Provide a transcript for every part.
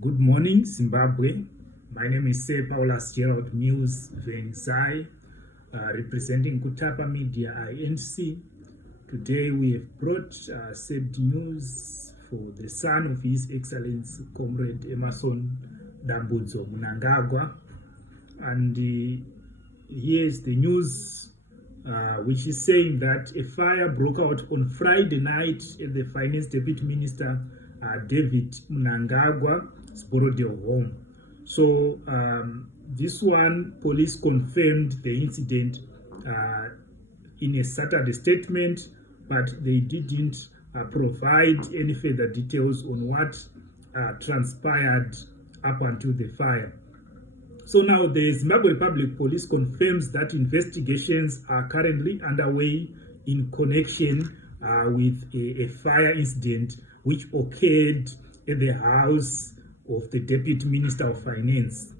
Good morning, Zimbabwe. My name is Sir Paulus Gerald Mills Vensai, representing Kutapa Media INC. Today we have brought sad news for the son of His Excellency Comrade Emerson Dambudzo Mnangagwa. And here's the news which is saying that a fire broke out on Friday night at the Finance Deputy Minister David Mnangagwa's Borodale home. So this one, police confirmed the incident in a Saturday statement, but they didn't provide any further details on what transpired up until the fire. So now the Zimbabwe Republic Police confirms that investigations are currently underway in connection with a fire incident which occurred at the house of the Deputy Minister of Finance,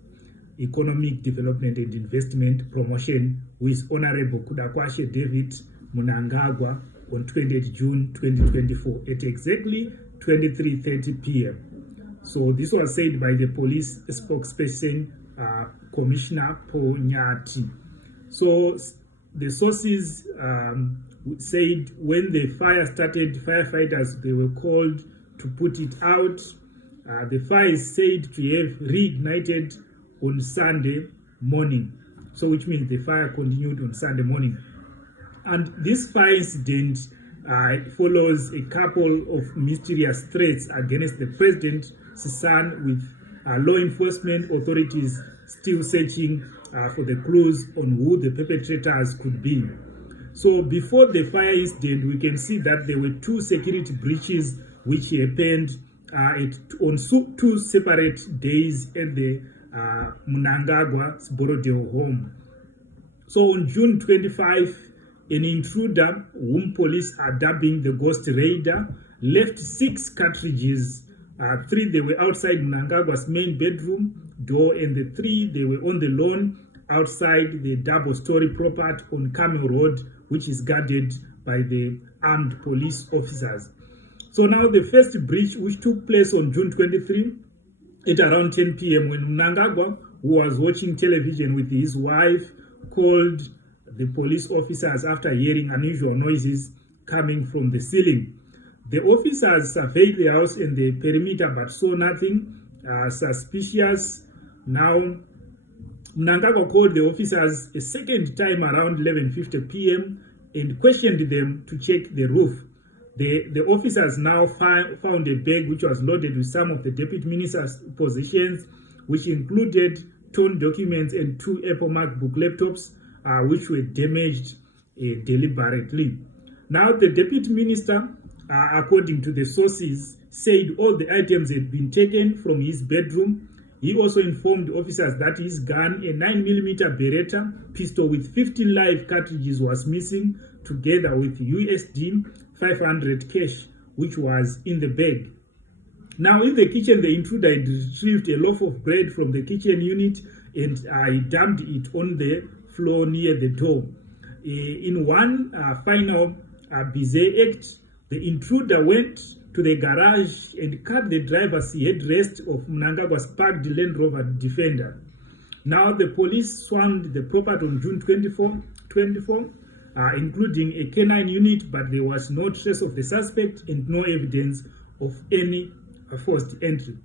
Economic Development and Investment Promotion, who is Honorable Kuda David Mnangagwa, on 20th June 2024 at exactly 23:30 p.m. So this was said by the police spokesperson, Commissioner Paul Nyati. So the sources said when the fire started, firefighters, they were called to put it out. The fire is said to have reignited on Sunday morning, so which means the fire continued on Sunday morning. And this fire incident follows a couple of mysterious threats against the president's son, with law enforcement authorities still searching for the clues on who the perpetrators could be. So before the fire incident, we can see that there were two security breaches which happened on two separate days at the Mnangagwa's Borodale home. So on June 25, an intruder, whom police are dubbing the Ghost Raider, left 6 cartridges. 3 they were outside Mnangagwa's main bedroom door, and the 3 they were on the lawn outside the double-story property on Camel Road, which is guarded by the armed police officers. So now the first breach, which took place on June 23 at around 10 p.m. when Mnangagwa, who was watching television with his wife, called the police officers after hearing unusual noises coming from the ceiling. The officers surveyed the house and the perimeter but saw nothing suspicious. Now, Mnangagwa called the officers a second time around 11:50 p.m. and questioned them to check the roof. The officers now found a bag which was loaded with some of the deputy minister's possessions, which included torn documents and 2 Apple MacBook laptops, which were damaged deliberately. Now, the deputy minister, according to the sources, said all the items had been taken from his bedroom. He also informed officers that his gun, a 9mm Beretta pistol with 15 live cartridges, was missing, together with USD 500 cash, which was in the bag. Now, in the kitchen, the intruder had retrieved a loaf of bread from the kitchen unit and he dumped it on the floor near the door. In one final bizarre act, the intruder went to the garage and cut the driver's headrest of Mnangagwa's parked Land Rover Defender. Now, the police swarmed the property on June 24, including a canine unit, but there was no trace of the suspect and no evidence of any forced entry.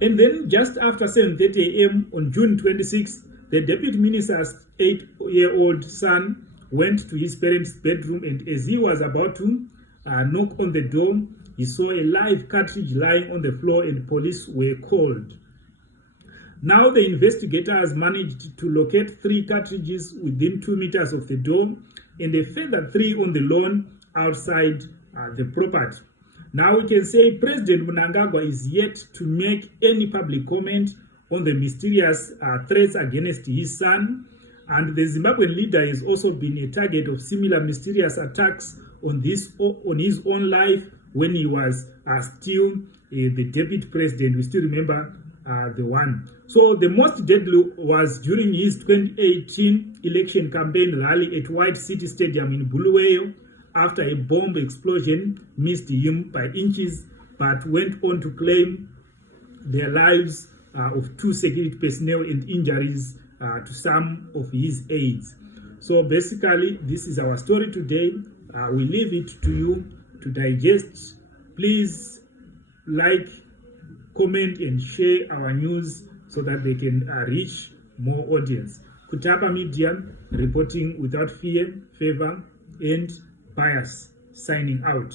And then just after 7:30 a.m. on June 26, the deputy minister's 8-year-old son went to his parents' bedroom, and as he was about to knock on the door, he saw a live cartridge lying on the floor and police were called. Now the investigators managed to locate 3 cartridges within 2 meters of the door and a further 3 on the lawn outside the property. Now we can say President Mnangagwa is yet to make any public comment on the mysterious threats against his son, and the Zimbabwean leader has also been a target of similar mysterious attacks on his own life when he was still the deputy president. We still remember the one. So the most deadly was during his 2018 election campaign rally at White City Stadium in Bulawayo, after a bomb explosion missed him by inches, but went on to claim the lives of 2 security personnel and injuries to some of his aides. So basically, this is our story today. We leave it to you to digest. Please like, comment, and share our news so that they can reach more audience. Kutapa Media, reporting without fear, favor, and bias, signing out.